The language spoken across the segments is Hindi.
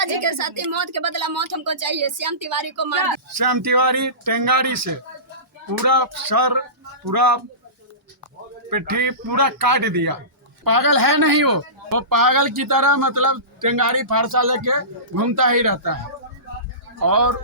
पापा जी के साथ मौत के बदला मौत हमको चाहिए। श्याम तिवारी को मार दिया। श्याम तिवारी टेंगारी से पूरा सर, पूरा पिट्ठी पूरा काट दिया। पागल है नहीं वो पागल की तरह मतलब टेंगारी फारसा लेके घूमता ही रहता है और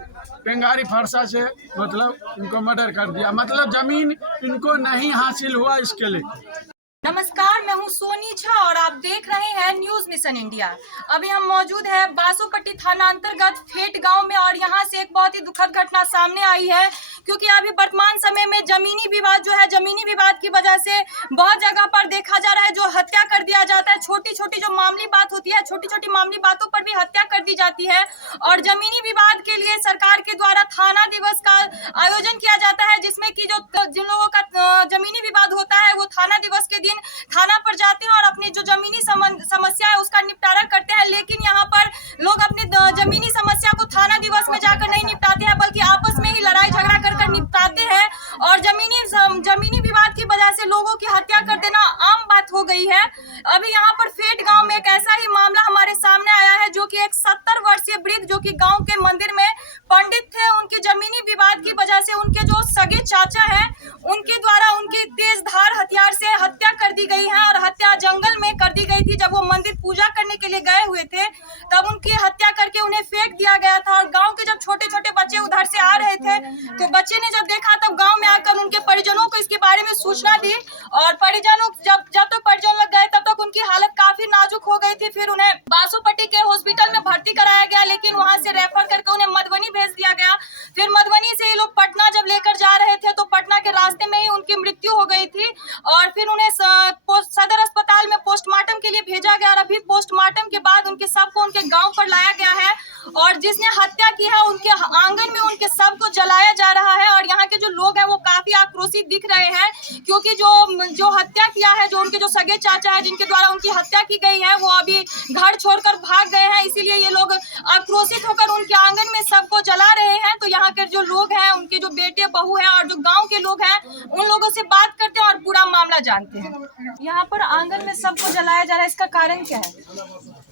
टेंगारी फारसा से मतलब इनको मर्डर कर दिया। मतलब जमीन इनको नहीं हासिल हुआ इसके लिए। नमस्कार, मैं हूं सोनी झा और आप देख रहे हैं न्यूज मिशन इंडिया। अभी हम मौजूद हैं बासोपट्टी थाना अंतर्गत फेट गांव में और यहां से एक बहुत ही दुखद घटना सामने आई है, क्योंकि अभी वर्तमान समय में जमीनी विवाद जो है, जमीनी विवाद की वजह से बहुत जगह पर देखा जा रहा है जो हत्या कर दिया जाता है। छोटी छोटी जो मामूली बात होती है, छोटी छोटी मामूली बातों पर भी हत्या कर दी जाती है। और जमीनी विवाद के लिए सरकार के द्वारा थाना दिवस का आयोजन किया जाता है, जिसमें कि जिन लोगों का जमीनी विवाद होता है वो थाना दिवस के दिन थाना पर जाते हैं और अपनी जो जमीनी समस्या है उसका निपटारा करते हैं। लेकिन यहाँ पर लोग अपनी जमीनी समस्या को थाना दिवस में जाकर नहीं निपटाते हैं, बल्कि आपस में ही लड़ाई झगड़ा कर निपटाते हैं। और जमीनी विवाद की वजह से लोगों की हत्या कर देना आम बात हो गई है। अभी यहाँ पर फेट गांव में एक ऐसा ही मामला हमारे सामने आया है, जो कि एक 70 वर्षीय वृद्ध जो कि गांव के मंदिर में पंडित थे, उनकी जमीनी विवाद की वजह से उनके जो सगे चाचा हैं उनके द्वारा उनकी तेज धार हथियार से हत्या कर दी गई है। और हत्या जंगल में कर दी गई थी। जब वो मंदिर पूजा करने के लिए गए हुए थे तब उनकी हत्या करके उन्हें फेंक दिया गया था। और गांव के जब छोटे छोटे बच्चे उधर से आ रहे थे तो बच्चे ने जब देखा तब गांव में आकर उनके परिजनों को इसके बारे में सूचना दी। और परिजनों जब तक परिजन लग गए तब तक उनकी हालत काफी नाजुक हो गई थी। फिर उन्हें बासोपट्टी के हॉस्पिटल में भर्ती कराया गया, लेकिन वहां से रेफर करके उन्हें मधुबनी भेज दिया गया। फिर मधुबनी से ये लोग पटना जब लेकर जा रहे थे तो पटना के रास्ते में ही उनकी मृत्यु हो गई थी। और फिर उन्हें सदर अस्पताल में पोस्टमार्टम के लिए भेजा गया। और अभी पोस्टमार्टम के बाद उनके शव को उनके गांव पर लाया गया है और जिसने हत्या की है उनके आंगन में उनके शव को जलाया जा रहा है। और यहाँ के जो लोग हैं वो काफी आक्रोशित दिख रहे हैं, क्योंकि जो हत्या किया है, जो उनके जो सगे चाचा है जिनके द्वारा उनकी हत्या की गई है, वो अभी घर छोड़कर भाग गए हैं। इसीलिए ये लोग आक्रोशित होकर उनके आंगन में शव को जला रहे हैं। तो यहाँ के जो लोग हैं, उनके जो बेटे बहू हैं और जो गाँव के लोग हैं, उन लोगों से बात करते हैं और पूरा मामला जानते हैं। यहाँ पर आंगन में सबको जलाया जा रहा है, इसका कारण क्या है?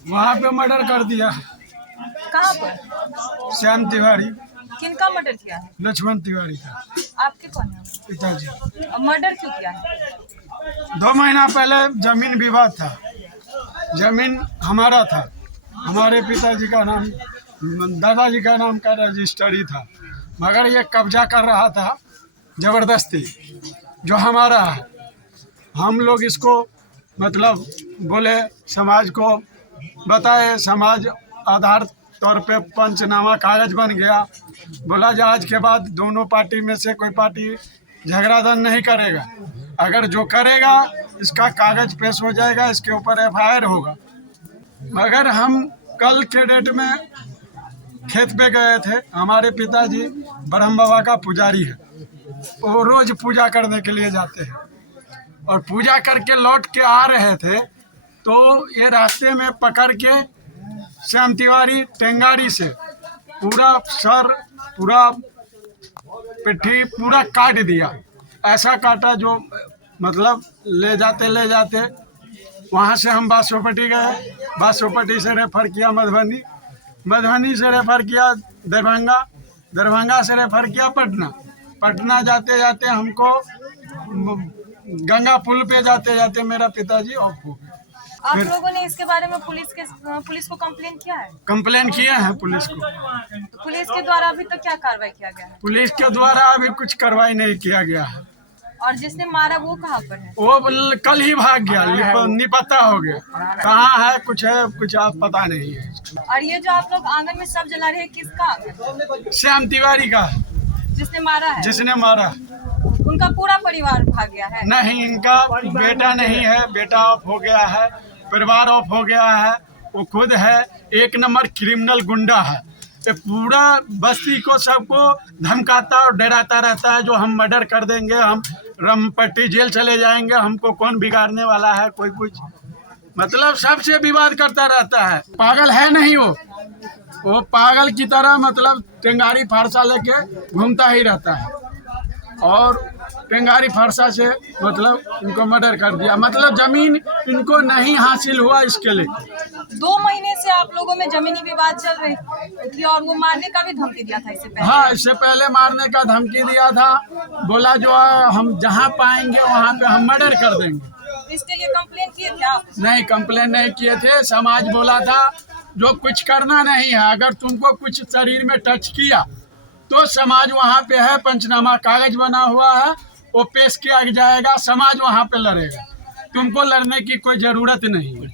वहाँ पे मर्डर कर दिया। कहाँ पर? श्याम तिवारी। किनका मर्डर किया है? लक्ष्मण तिवारी का। आपके कौन है? पिताजी। मर्डर क्यों किया है? 2 महीना पहले जमीन विवाद था। जमीन हमारा था, हमारे पिताजी का नाम, दादाजी का नाम का रजिस्टरी था, मगर ये कब्जा कर रहा था जबरदस्ती, जो हमारा है। हम लोग इसको मतलब बोले, समाज को बताए, समाज आधार तौर पे पंचनामा कागज बन गया। बोला जा आज के बाद दोनों पार्टी में से कोई पार्टी झगड़ादन नहीं करेगा, अगर जो करेगा इसका कागज पेश हो जाएगा, इसके ऊपर FIR होगा। मगर हम कल के डेट में खेत पे गए थे। हमारे पिताजी ब्रह्म बाबा का पुजारी है, वो रोज पूजा करने के लिए जाते हैं और पूजा करके लौट के आ रहे थे तो ये रास्ते में पकड़ के श्याम तिवारी टेंगारी से पूरा सर, पूरा पिट्ठी पूरा काट दिया। ऐसा काटा जो मतलब ले जाते वहाँ से हम बासोपट्टी गए, बासोपट्टी से रेफर किया मधुबनी, मधुबनी से रेफर किया दरभंगा, दरभंगा से रेफर किया पटना, पटना जाते जाते हमको गंगा पुल पे जाते जाते मेरा पिताजी ऑफ हो गया। आप लोगों ने इसके बारे में पुलिस को कंप्लेन किया है? कंप्लेन किए हैं पुलिस को। तो पुलिस के द्वारा अभी तक क्या कार्रवाई किया गया है? पुलिस के द्वारा अभी कुछ कार्रवाई नहीं किया गया है। और जिसने मारा वो कहाँ पर है? वो कल ही भाग गया, निपता हो गया। कहाँ है कुछ आप पता नहीं है। और ये जो आप लोग आंगन में सब जला रहे हैं, किसका? श्याम तिवारी का, जिसने मारा है। जिसने मारा। उनका पूरा परिवार भाग गया है? नहीं, इनका बेटा नहीं है, बेटा ऑफ हो गया है, परिवार ऑफ हो गया है। वो खुद है 1 नंबर क्रिमिनल गुंडा है। ये पूरा बस्ती को सबको धमकाता और डराता रहता है, जो हम मर्डर कर देंगे, हम रमपट्टी जेल चले जाएंगे, हमको कौन बिगाड़ने वाला है, कोई कुछ मतलब सबसे विवाद करता रहता है। पागल है नहीं वो पागल की तरह मतलब टेंगारी फारसा लेके घूमता ही रहता है और पेंगारी फरसा से मतलब इनको मर्डर कर दिया। मतलब जमीन इनको नहीं हासिल हुआ, इसके लिए 2 महीने से आप लोगों में जमीनी विवाद चल रही थी और वो मारने का भी धमकी दिया था इससे पहले। हाँ, इससे पहले मारने का धमकी दिया था, बोला जो है हम जहाँ पाएंगे वहाँ पे हम मर्डर कर देंगे। इसके लिए कंप्लेन किए थे आप? नहीं, कंप्लेन नहीं किए थे। समाज बोला था जो कुछ करना नहीं है, अगर तुमको कुछ शरीर में टच किया तो समाज वहाँ पे है, पंचनामा कागज बना हुआ है, वो पेश किया जाएगा, समाज वहाँ पे लड़ेगा। तुमको लड़ने की कोई जरूरत नहीं है।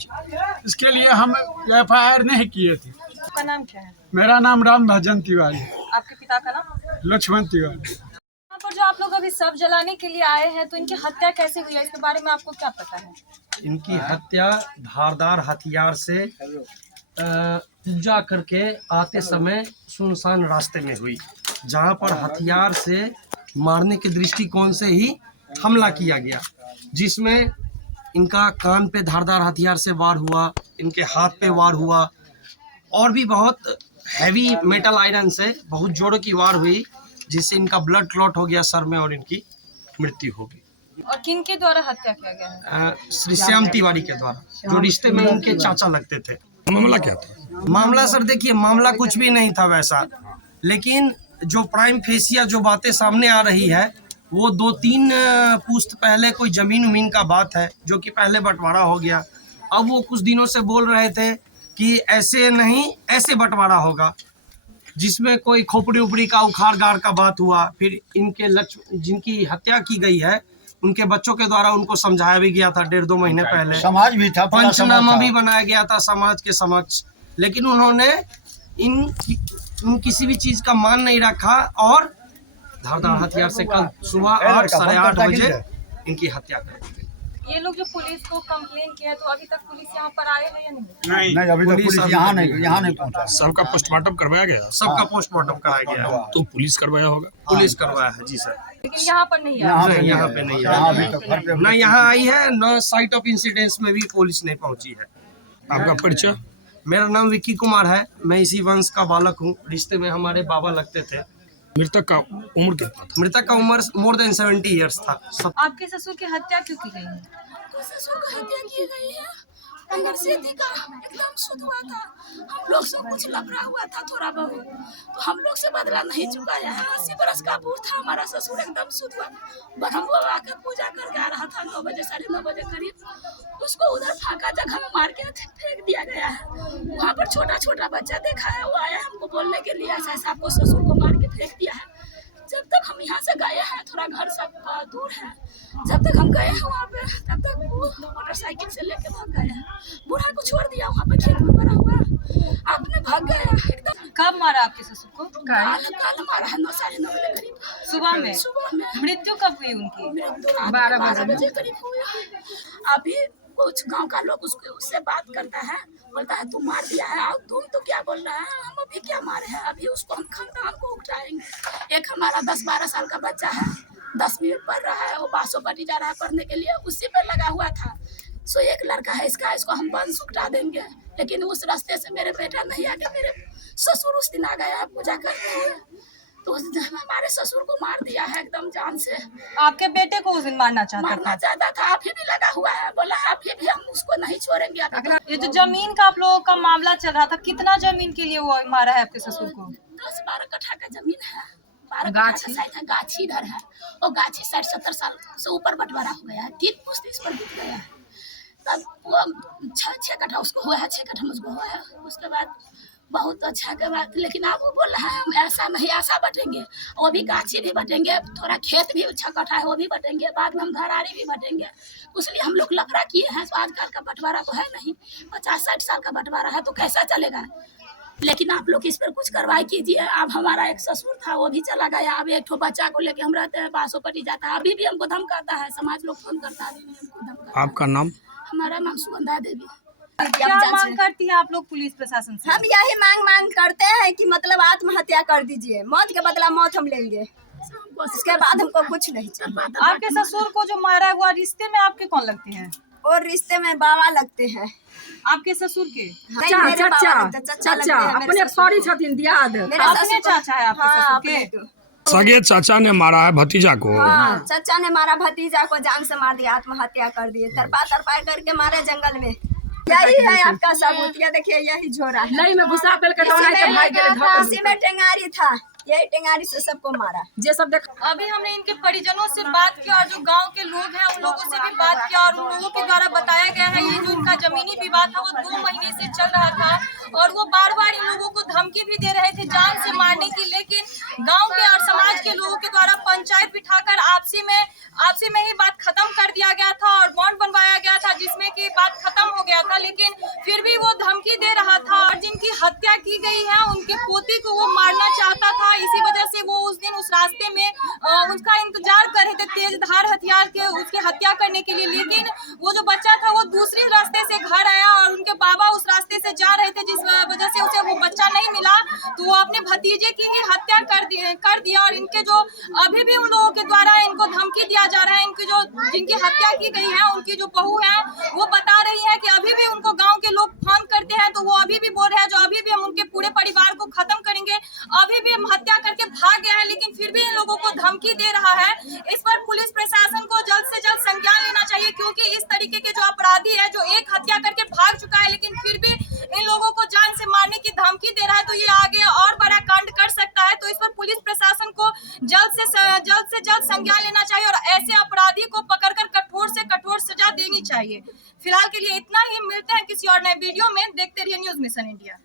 इसके लिए हम FIR नहीं किए थे। आपका नाम क्या है? मेरा नाम राम भजन तिवारी, आपके पिता का नाम? लक्ष्मण तिवारी। यहाँ पर जो आप लोग अभी सब जलाने के लिए आए हैं, तो इनकी हत्या कैसे हुई है, इसके बारे में आपको क्या पता है? इनकी हत्या धारदार हथियार से पूजा करके आते समय सुनसान रास्ते में हुई, जहां पर हथियार से मारने के दृष्टिकोण से ही हमला किया गया, जिसमें इनका कान पे धारदार हथियार से वार हुआ, इनके हाथ पे वार हुआ और भी बहुत हैवी मेटल आयरन से बहुत जोरों की वार हुई, जिससे इनका ब्लड क्लॉट हो गया सर में और इनकी मृत्यु हो गई। और किनके द्वारा हत्या किया गया है? श्री श्याम तिवारी के द्वारा, जो रिश्ते में उनके चाचा लगते थे। मामला क्या था? मामला सर देखिए, मामला कुछ भी नहीं था वैसा, लेकिन जो प्राइम फेसिया जो बातें सामने आ रही है वो 2-3 पुश्त पहले कोई जमीन उमीन का बात है, जो कि पहले बंटवारा हो गया। अब वो कुछ दिनों से बोल रहे थे कि ऐसे नहीं ऐसे बंटवारा होगा, जिसमें कोई खोपड़ी उपड़ी का उखाड़ गाड़ का बात हुआ। फिर इनके जिनकी हत्या की गई है उनके बच्चों के द्वारा उनको समझाया भी गया था 1.5-2 महीने पहले। समाज भी था, पंचनामा भी बनाया गया था समाज के समक्ष, लेकिन उन्होंने इन किसी भी चीज का मान नहीं रखा और धारदार हथियार से कल सुबह 8-8:30 बजे इनकी हत्या कर दी गई। ये लोग जो पुलिस को कंप्लेन किया है, तो अभी तक पुलिस यहाँ पर आए हैं या नहीं? नहीं, अभी तक पुलिस यहाँ नहीं पहुँचा। सबका पोस्टमार्टम करवाया गया? सबका पोस्टमार्टम कराया गया है। तो पुलिस करवाया होगा? पुलिस करवाया है जी सर। लेकिन यहाँ पर नहीं आया। नहीं, यहाँ पे नहीं यहाँ है, अभी तक घर पे न यहाँ आई है, न साइट ऑफ इंसिडेंस में भी पुलिस नहीं पहुंची है। आपका परिचय? मेरा नाम विक्की कुमार है, मैं इसी वंश का बालक हूँ। रिश्ते में हमारे बाबा लगते थे। मृतक का उम्र कितना था? मृतक का उम्र मोर देन 70 ईयर्स था। आपके ससुर की हत्या क्यों की गई है? ससुर को हत्या की गई है। अंदर से का एकदम शुद्ध हुआ था। हम लोग से कुछ लफड़ा हुआ था थोड़ा बहुत, तो हम लोग से बदला नहीं चुकाया है। 80 बरस का बूढ़ था हमारा ससुर, एकदम शुद्ध हुआ। ब्रह्म बाबा आकर पूजा करके आ रहा था 9 बजे 9:30 बजे करीब। उसको उधर फाका जगह में मार के फेंक दिया गया है। वहाँ पर छोटा छोटा बच्चा देखा है, वो आया हमको बोलने के लिए ऐसा ऐसा आपको ससुर को मार के फेंक दिया है। जब तक हम यहाँ से गए हैं, थोड़ा घर सब दूर है, जब तक हम गए हैं वहाँ पे, तब तक वो मोटरसाइकिल से लेके भाग गए हैं। बूढ़ा को छोड़ दिया वहाँ पे खेत में पड़ा हुआ, आपने भाग गया एकदम। कब मारा आपके ससुर को? काल मारा है 9 साढ़े 9 बजे करीब सुबह में। सुबह में मृत्यु कब हुई उनकी? 12 बजे करीब हुआ। अभी कुछ गांव का लोग उससे बात करता है, बोलता है तुम मार दिया है, और तुम तो क्या बोल रहा है, हम अभी क्या मारे हैं, अभी उसको हम खानदान को उठाएंगे। एक हमारा 10-12 साल का बच्चा है, 10वीं में पढ़ रहा है, वो बासोपट्टी जा रहा है पढ़ने के लिए, उसी पे लगा हुआ था। सो एक लड़का है इसको हम बंद सुकटा देंगे, लेकिन उस रास्ते से मेरे बेटा नहीं आ गया। मेरे ससुर उस दिन आ गया पूजा करने, तो उस दिन हमारे ससुर को मार दिया है एकदम जान से। आपके बेटे को उस दिन मारना मारना चाहता था, अभी भी लगा हुआ है, बोला अभी भी हम उसको नहीं छोड़ेंगे। ये जो जमीन का आप लोगों का मामला चल रहा था, कितना जमीन के लिए वो मारा है आपके ससुर को? 10-12 कट्ठा का जमीन है, 12 कट्ठा का साइड है, गाछी इधर है, और गाछी 60-70 साल से ऊपर बंटवारा हो गया है, 3 पुश्त इस पर बीत गया है। तब वो 6 कट्ठा उसको हुआ है, 6 कट्ठा मुझको हुआ है। उसके बाद बहुत अच्छा के बाद, लेकिन अब वो बोल रहा है हम ऐसा नहीं ऐसा बटेंगे, वो भी गाछी भी बटेंगे, थोड़ा खेत भी 6 कट्ठा है वो भी बटेंगे, बाद में हम घराड़ी भी बटेंगे। इसलिए हम लोग लफड़ा किए हैं। तो आजकल का बंटवारा तो है नहीं, 50-60 साल का बंटवारा है, तो कैसा चलेगा। लेकिन आप लोग इस पर कुछ कार्रवाई कीजिए। अब हमारा एक ससुर था, वो भी चला गया। अब एक ठो बच्चा को लेके हम रहते हैं, बासोपट्टी जाता है, अभी भी हमको धमकाता है, समाज लोग फोन करता है, अभी भी हमको धमकाता है। आपका नाम? हमारा नाम सुगंधा देवी। क्या मांग करती हैं आप लोग पुलिस प्रशासन से? हम यही मांग करते हैं कि मतलब आत्महत्या कर दीजिए, मौत के बदला मौत हम लेंगे, उसके बाद हमको कुछ नहीं चाहिए। आपके ससुर को जो मारा हुआ रिश्ते में आपके कौन लगते हैं? और रिश्ते में बाबा लगते हैं आपके ससुर के? चाचा अपने परी छथिन दियाद। अपने चाचा है आपके ससुर के? सगे चाचा ने मारा है भतीजा को। हाँ, चचा ने मारा भतीजा को, जान से मार दिया, आत्महत्या कर दिए, तरपा तरपा करके मारे जंगल में। यही है आपका सबूत, ये देखिए यही झोरा है। नहीं मैं घुसा पेल के डोना के भाई गेले धक इसी में टेंगारी था, यही टेंगारी से सबको मारा। जे सब देख अभी हमने इनके परिजनों से बात की और जो गांव के लोग हैं उन लोगों से भी बात किया और उन लोगों के द्वारा बताया गया है ये जो इनका जमीनी विवाद था वो 2 महीने से चल रहा था और वो बार बार इन लोगों को धमकी भी दे रहे थे जान से मारने की, लेकिन गांव के और समाज के लोगों के द्वारा पंचायत बिठाकर आपसी में ही बात खत्म कर दिया गया था और बॉन्ड बनवाया गया था जिसमें कि बात खत्म हो गया था, लेकिन फिर भी वो धमकी दे रहा था और जिनकी हत्या की गई है उनके पोती को वो मारना चाहता था। इसी वजह से वो उस दिन उस रास्ते में उसका इंतजार कर रहे थे तेज धार हथियार के उसकी हत्या करने के लिए, लेकिन वो जो बच्चा था वो दूसरे रास्ते से घर आया और उनके बाबा उस रास्ते से जा रहे थे जिस वजह से उसे वो बच्चा नहीं मिला तो वो अपने भतीजे की ही हत्या कर दिया और इनके जो अभी भी उन लोगों के द्वारा इनको धमकी दिया जा रहा है, इनकी जो जिनकी हत्या की गई है उनकी जो बहू है वो बता रही है कि अभी भी उनको गाँव के लोग फोन करते हैं तो वो अभी भी बोल रहे हैं जो अभी भी हम उनके पूरे परिवार को खत्म करेंगे, अभी भी हम हत्या करके भाग गया है, लेकिन फिर भी इन लोगों को धमकी दे रहा है। इस पर पुलिस प्रशासन को जल्द से जल्द संज्ञान लेना चाहिए क्योंकि इस तरीके के जो अपराधी है जो एक हत्या करके भाग चुका है लेकिन फिर भी इन लोगों को जान से मारने की धमकी दे रहा है तो ये आगे और बड़ा कांड कर सकता है। तो इस पर पुलिस प्रशासन को जल्द से जल्द संज्ञान लेना चाहिए और ऐसे अपराधी को पकड़कर कठोर से कठोर सजा देनी चाहिए। फिलहाल के लिए इतना ही, मिलते हैं किसी और नए वीडियो में, देखते रहिए न्यूज़ मिशन इंडिया।